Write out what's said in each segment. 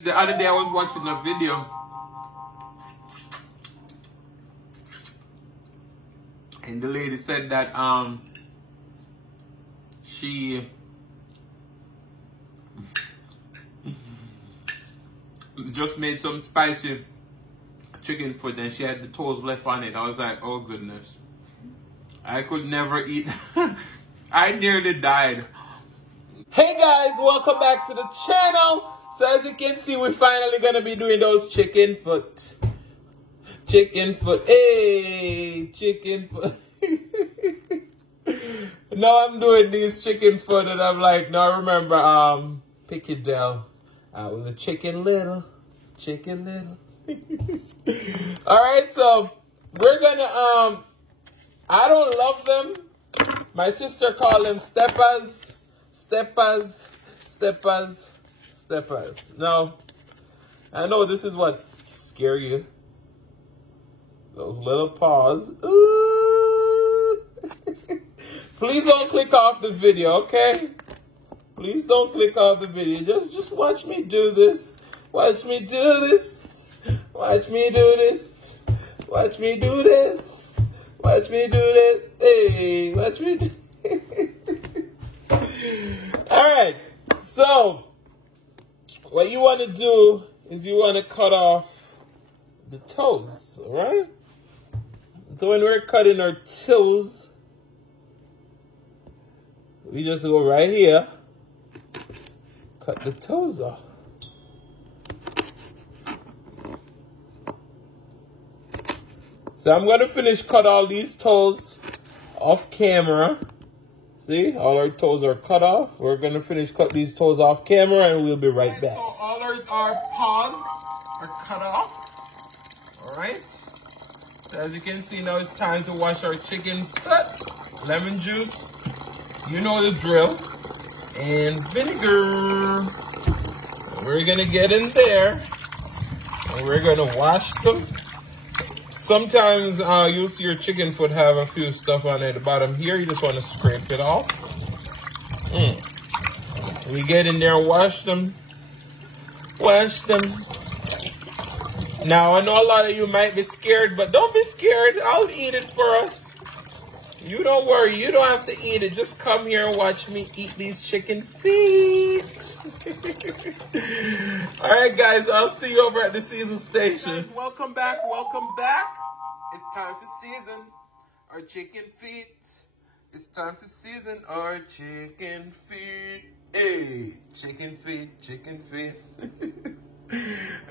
The other day I was watching a video and the lady said that she just made some spicy chicken foot and she had the toes left on it. I was like, oh goodness. I could never eat. I nearly died. Hey guys, welcome back to the channel. So as you can see, we're finally gonna be doing those chicken foot. Chicken foot. Hey, chicken foot. Now I'm doing these chicken foot and I'm like, now I remember Piccadilly. With a chicken little. Chicken little. Alright, so we're gonna I don't love them. My sister called them steppers. Steppers. Steppers. Steppers. No. I know this is what scares you. Those little paws. Ooh. Please don't click off the video, okay? Please don't click off the video. Just watch me do this. Watch me do this. Watch me do this. Watch me do this. Watch me do this. Hey, watch me do Alright, so what you want to do is you want to cut off the toes, alright? So when we're cutting our toes, we just go right here, cut the toes off. So I'm going to finish cut all these toes off camera. See, all our toes are cut off. We're going to finish cut these toes off camera and we'll be right back. So all our paws are cut off. All right. So as you can see, now it's time to wash our chicken foot. Lemon juice. You know the drill. And vinegar. We're going to get in there. And we're going to wash them. Sometimes you'll see your chicken foot have a few stuff on it at the bottom here. You just want to scrape it off. We get in there and wash them. Wash them. Now, I know a lot of you might be scared, but don't be scared. I'll eat it for us. You don't worry. You don't have to eat it. Just come here and watch me eat these chicken feet. All right, guys. I'll see you over at the season station. Guys, welcome back. Welcome back. It's time to season our chicken feet. It's time to season our chicken feet. Hey, chicken feet, chicken feet.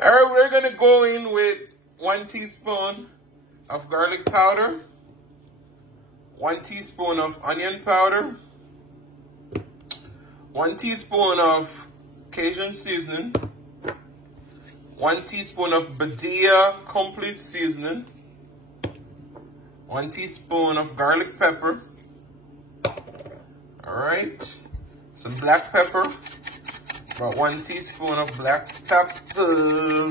All right, we're going to go in with 1 teaspoon of garlic powder, 1 teaspoon of onion powder, 1 teaspoon of Cajun seasoning, 1 teaspoon of Badia complete seasoning, 1 teaspoon of garlic pepper. All right, some black pepper. About 1 teaspoon of black pepper.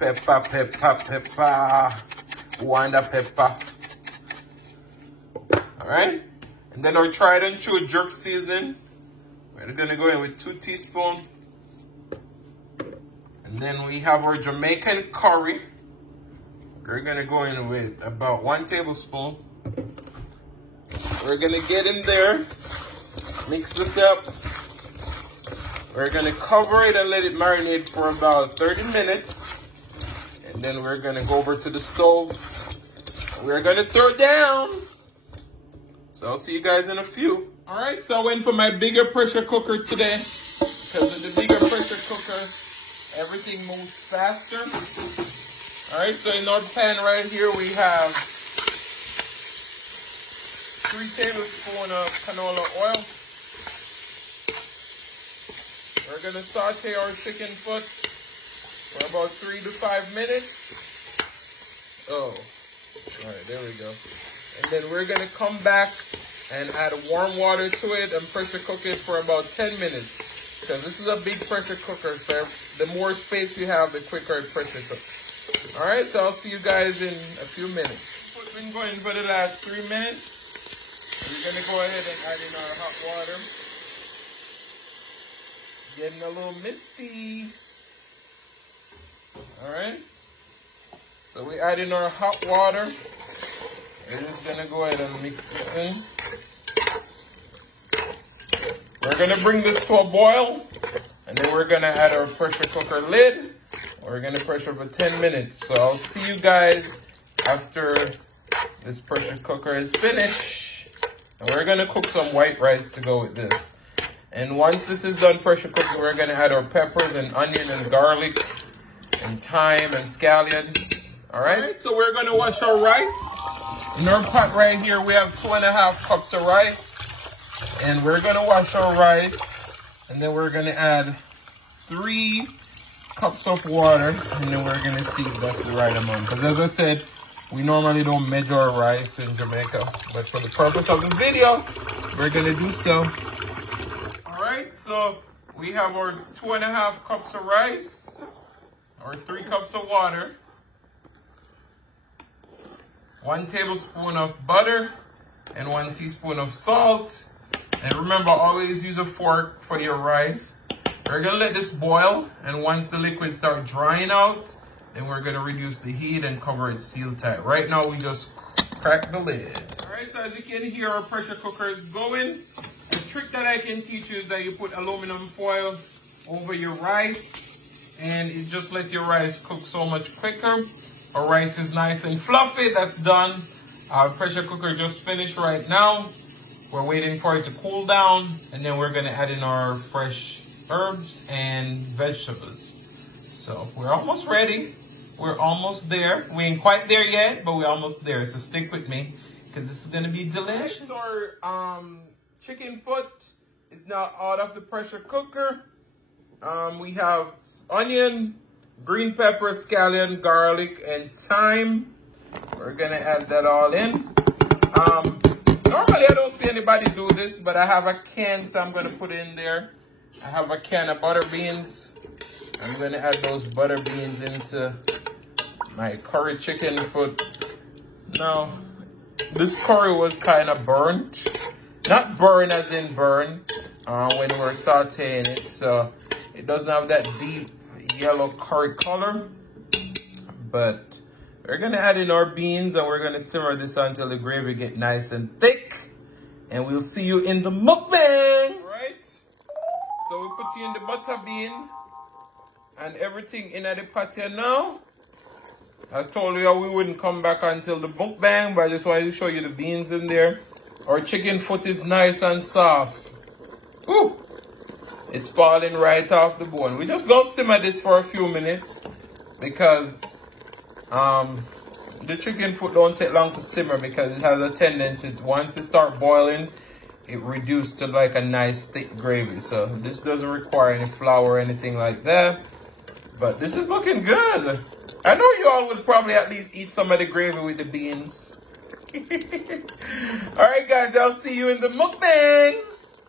Pepper. Wanda pepper. All right, and then our tried and true jerk seasoning. We're gonna go in with 2 teaspoons. And then we have our Jamaican curry. We're gonna go in with about 1 tablespoon. We're gonna get in there, mix this up. We're gonna cover it and let it marinate for about 30 minutes. And then we're gonna go over to the stove. We're gonna throw it down. So I'll see you guys in a few. All right, so I went for my bigger pressure cooker today. Because of the bigger pressure cooker, everything moves faster. All right, so in our pan right here, we have 3 tablespoons of canola oil. We're going to saute our chicken foot for about 3 to 5 minutes. Oh, all right, there we go. And then we're going to come back and add warm water to it and pressure cook it for about 10 minutes. Because this is a big pressure cooker, so the more space you have, the quicker it pressure cooks. All right, so I'll see you guys in a few minutes. We've been going for the last 3 minutes. We're going to go ahead and add in our hot water. Getting a little misty. All right. So we add in our hot water. We're just gonna go ahead and mix this in. We're gonna bring this to a boil, and then we're gonna add our pressure cooker lid. We're gonna pressure for 10 minutes. So I'll see you guys after this pressure cooker is finished. And we're gonna cook some white rice to go with this. And once this is done pressure cooking, we're gonna add our peppers and onion and garlic and thyme and scallion. All right, so we're gonna wash our rice. In our pot right here, we have 2.5 cups of rice. And we're gonna wash our rice. And then we're gonna add 3 cups of water. And then we're gonna see if that's the right amount. Because as I said, we normally don't measure our rice in Jamaica. But for the purpose of the video, we're gonna do so. All right, so we have our 2.5 cups of rice. Or 3 cups of water. 1 tablespoon of butter and 1 teaspoon of salt. And remember, always use a fork for your rice. We're gonna let this boil, and once the liquid start drying out, then we're gonna reduce the heat and cover it seal tight. Right now, we just crack the lid. All right, so as you can hear, our pressure cooker is going. The trick that I can teach you is that you put aluminum foil over your rice, and it just lets your rice cook so much quicker. Our rice is nice and fluffy. That's done. Our pressure cooker just finished right now. We're waiting for it to cool down, and then we're gonna add in our fresh herbs and vegetables. So we're almost ready. We're almost there. We ain't quite there yet, but we're almost there. So stick with me, because this is gonna be delicious. Our chicken foot is now out of the pressure cooker. We have onion, green pepper, scallion, garlic, and thyme. We're gonna add that all in. Normally I don't see anybody do this, but I have a can, so I'm gonna put it in there. I have a can of butter beans. I'm gonna add those butter beans into my curry chicken foot. Now, this curry was kind of burnt. Not burn as in burn when we're sauteing it, so it doesn't have that deep yellow curry color. But we're gonna add in our beans, and we're gonna simmer this until the gravy get nice and thick. And we'll see you in the mukbang. All right. So we put you in the butter bean and everything in the pot here now. I told you we wouldn't come back until the mukbang, but I just wanted to show you the beans in there. Our chicken foot is nice and soft. Woo! It's falling right off the bone. We just gonna simmer this for a few minutes because the chicken foot don't take long to simmer, because it has a tendency, once it start boiling, it reduces to like a nice thick gravy. So this doesn't require any flour or anything like that. But this is looking good. I know you all would probably at least eat some of the gravy with the beans. All right, guys, I'll see you in the mukbang.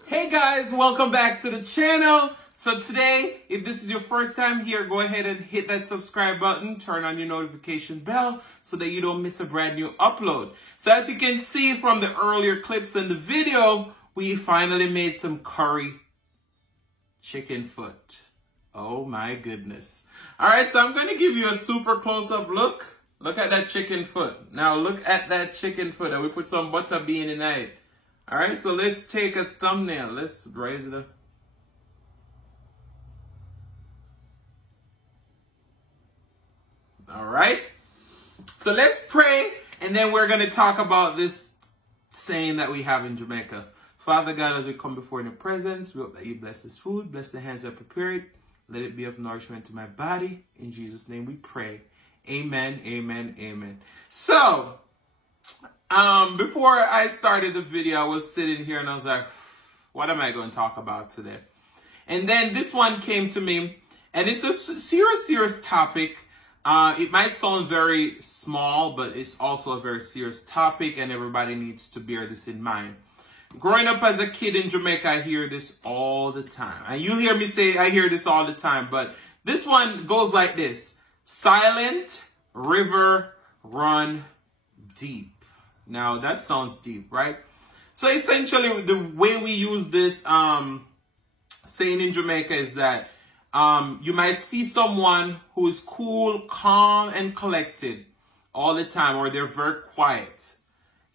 Hey guys, welcome back to the channel. So today, if this is your first time here, go ahead and hit that subscribe button, turn on your notification bell so that you don't miss a brand new upload. So as you can see from the earlier clips in the video, we finally made some curry chicken foot. Oh my goodness. All right, so I'm going to give you a super close-up look. Look at that chicken foot. Now look at that chicken foot, and we put some butter bean in it. All right, so let's take a thumbnail. Let's raise it up. All right, so let's pray, and then we're going to talk about this saying that we have in Jamaica. Father God, as we come before your presence, we hope that you bless this food, bless the hands that prepare it. Let it be of nourishment to my body. In Jesus' name we pray. Amen, amen, amen. So, before I started the video, I was sitting here and I was like, what am I going to talk about today? And then this one came to me, and it's a serious topic. It might sound very small, but it's also a very serious topic, and everybody needs to bear this in mind. Growing up as a kid in Jamaica, I hear this all the time. And you hear me say I hear this all the time, but this one goes like this. Silent river run deep. Now, that sounds deep, right? So essentially, the way we use this saying in Jamaica is that you might see someone who is cool, calm, and collected all the time, or they're very quiet.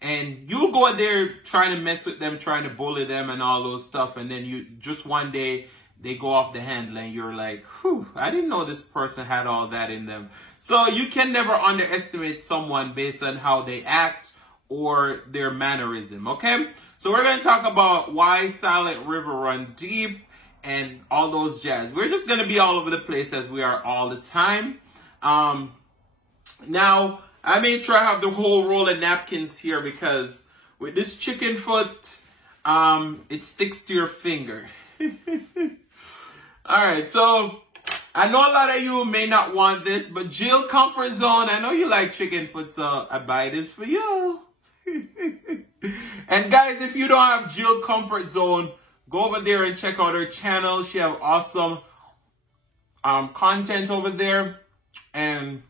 And you go there trying to mess with them, trying to bully them and all those stuff. And then you just one day they go off the handle and you're like, whew, I didn't know this person had all that in them. So you can never underestimate someone based on how they act or their mannerism, okay? So we're going to talk about why Silent River run deep and all those jazz. We're just going to be all over the place as we are all the time. Now, I may try to have the whole roll of napkins here because with this chicken foot, it sticks to your finger. Alright, so I know a lot of you may not want this, but Jill Comfort Zone, I know you like chicken foot, so I buy this for you. And guys, if you don't have Jill Comfort Zone, go over there and check out her channel. She have awesome content over there. And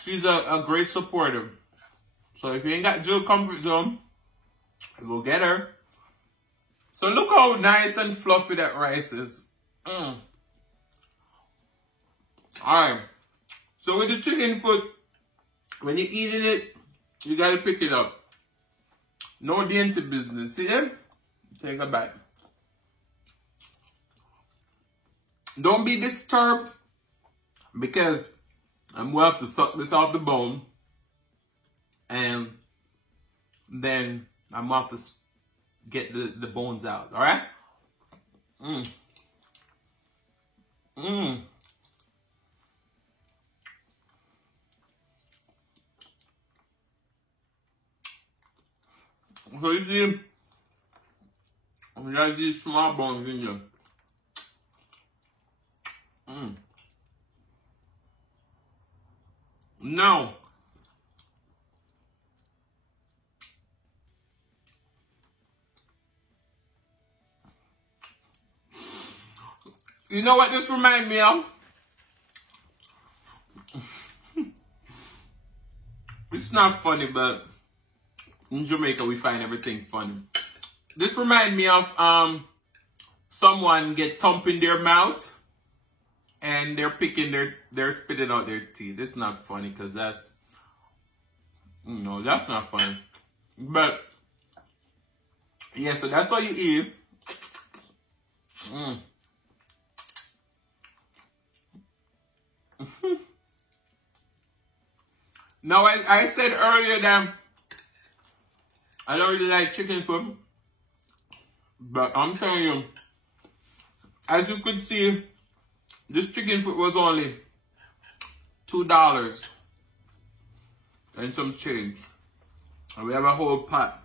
she's a great supporter. So if you ain't got Jill Comfort Zone, go get her. So look how nice and fluffy that rice is. Alright. So with the chicken foot, when you're eating it, you gotta pick it up. No dainty business. See them? Take a bite. Don't be disturbed because I'm going to have to suck this off the bone, and then I'm going to have to get the bones out, all right? So you see, we got these small bones in here. Now, you know what this reminds me of? It's not funny, but in Jamaica we find everything funny. This reminds me of someone get thump in their mouth and they're spitting out their teeth. It's not funny because that's not funny. But yeah, so that's what you eat. Now I said earlier that I don't really like chicken foot, but I'm telling you, as you could see, this chicken foot was only $2 and some change, and we have a whole pot.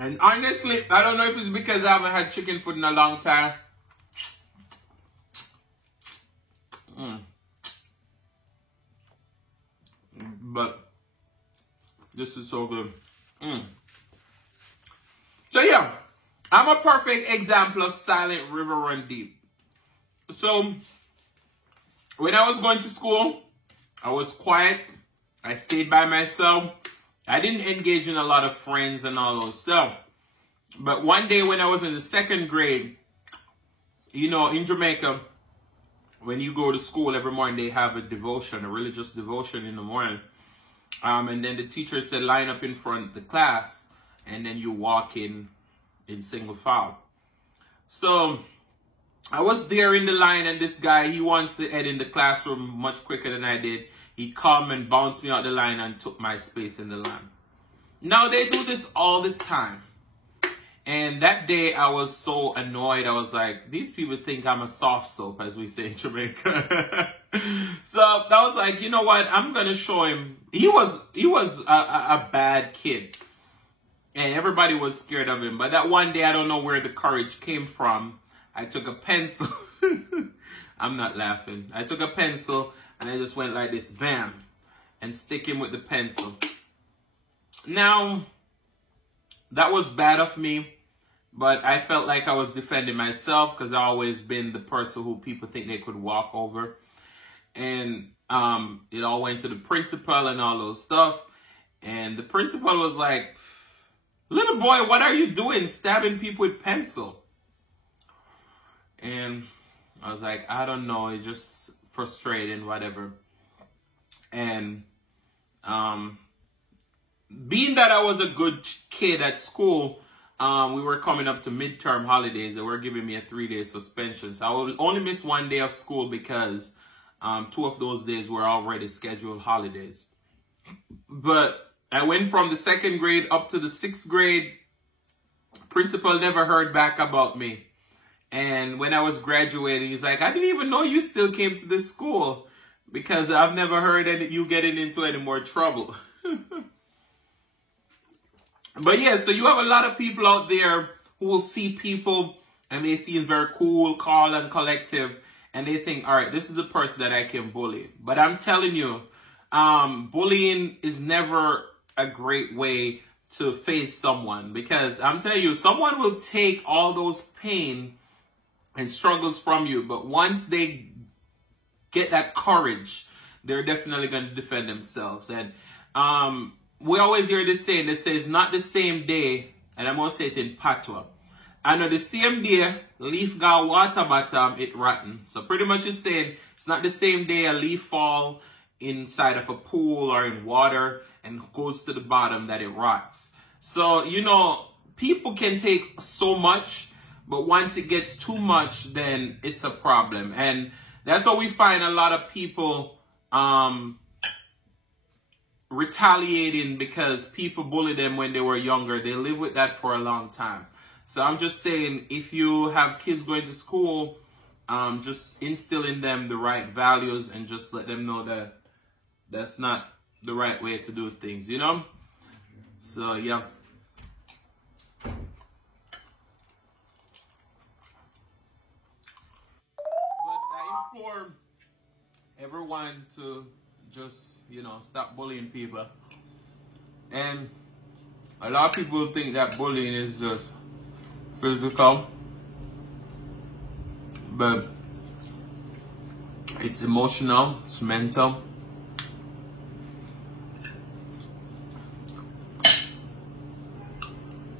And honestly, I don't know if it's because I haven't had chicken foot in a long time. But this is so good. So yeah, I'm a perfect example of Silent River run deep. So when I was going to school, I was quiet. I stayed by myself. I didn't engage in a lot of friends and all those stuff. But one day when I was in the 2nd grade, you know, in Jamaica, when you go to school every morning, they have a devotion, a religious devotion in the morning. And then the teacher said, line up in front of the class, and then you walk in single file. So I was there in the line, and this guy, he wants to head in the classroom much quicker than I did. He come and bounced me out the line and took my space in the line. Now, they do this all the time. And that day, I was so annoyed. I was like, these people think I'm a soft soap, as we say in Jamaica. So I was like, you know what? I'm going to show him. He was a bad kid. And everybody was scared of him. But that one day, I don't know where the courage came from. I took a pencil. I'm not laughing. I took a pencil and I just went like this, bam, and stick him with the pencil. Now, that was bad of me, but I felt like I was defending myself because I've always been the person who people think they could walk over. And it all went to the principal and all those stuff. And the principal was like, "Little boy, what are you doing stabbing people with pencil?" And I was like, "I don't know, it's just frustrating, whatever." And being that I was a good kid at school, we were coming up to midterm holidays. They were giving me a 3-day suspension. So I would only miss 1 day of school because 2 of those days were already scheduled holidays. But I went from the 2nd grade up to the 6th grade. Principal never heard back about me. And when I was graduating, he's like, "I didn't even know you still came to this school because I've never heard you getting into any more trouble." But yeah, so you have a lot of people out there who will see people and they seem very cool, calm, and collective. And they think, all right, this is a person that I can bully. But I'm telling you, bullying is never a great way to face someone. Because I'm telling you, someone will take all those pain and struggles from you. But once they get that courage, they're definitely going to defend themselves. And we always hear this saying that says, "Not the same day," and I'm going to say it in Patois. "I know the same day, leaf got water bottom, it rotten." So pretty much it's saying, it's not the same day a leaf fall inside of a pool or in water and goes to the bottom that it rots. So, you know, people can take so much, but once it gets too much, then it's a problem. And that's what we find a lot of people retaliating because people bully them when they were younger. They live with that for a long time. So I'm just saying, if you have kids going to school, just instill in them the right values and just let them know that that's not the right way to do things, you know? So, yeah. But I implore everyone to just, you know, stop bullying people. And a lot of people think that bullying is just physical, but it's emotional, it's mental.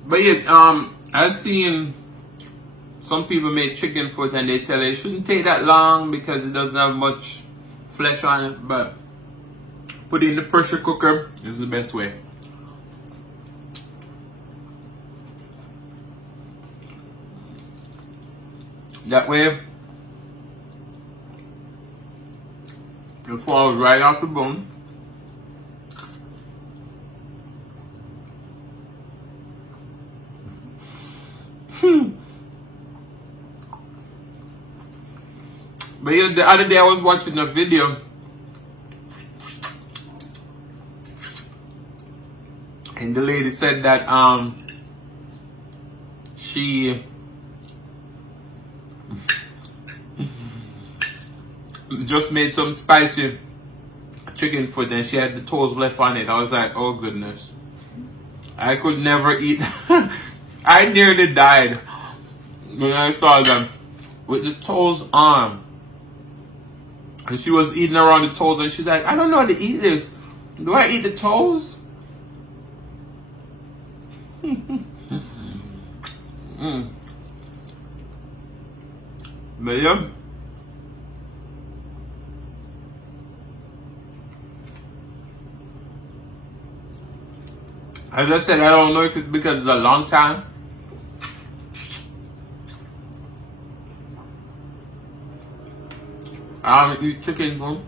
But yeah, I've seen some people make chicken foot and they tell you it shouldn't take that long because it doesn't have much flesh on it, but put it in the pressure cooker is the best way. That way, it falls right off the bone. But yeah, the other day I was watching a video and the lady said that she just made some spicy chicken foot and she had the toes left on it. I was like, oh goodness, I could never eat. I nearly died when I saw them with the toes on. And she was eating around the toes and she's like, I don't know how to eat this. Do I eat the toes? But yeah. As I said, I don't know if it's because it's a long time. I haven't eaten chicken food.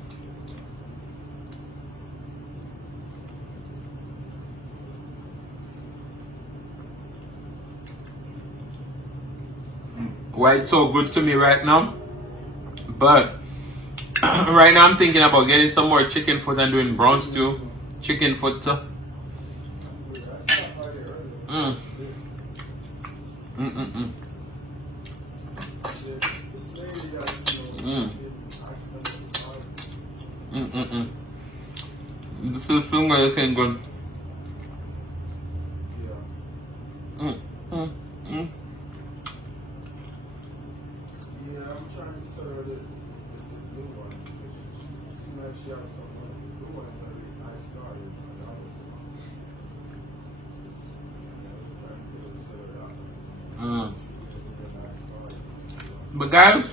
Why it's so good to me right now. But right now I'm thinking about getting some more chicken foot and doing brown stew. Chicken foot. This is good. Mm, mm, mm. Yeah, I'm trying to serve the new one. It seems like she has some new ones that I started. That was Mm. But guys,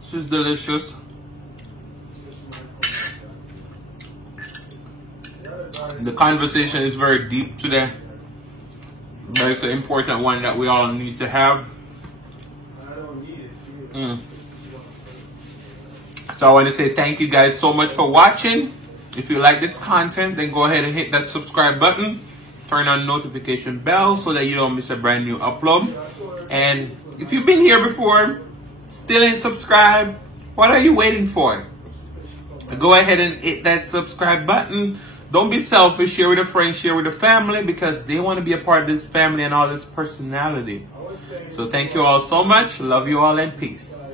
this is delicious. The conversation is very deep today, but it's an important one that we all need to have. So I want to say thank you guys so much for watching. If you like this content, then go ahead and hit that subscribe button. Turn on notification bell so that you don't miss a brand new upload. And if you've been here before, still ain't subscribed, what are you waiting for? Go ahead and hit that subscribe button. Don't be selfish. Share with a friend, share with a family, because they want to be a part of this family and all this personality. So thank you all so much. Love you all and peace.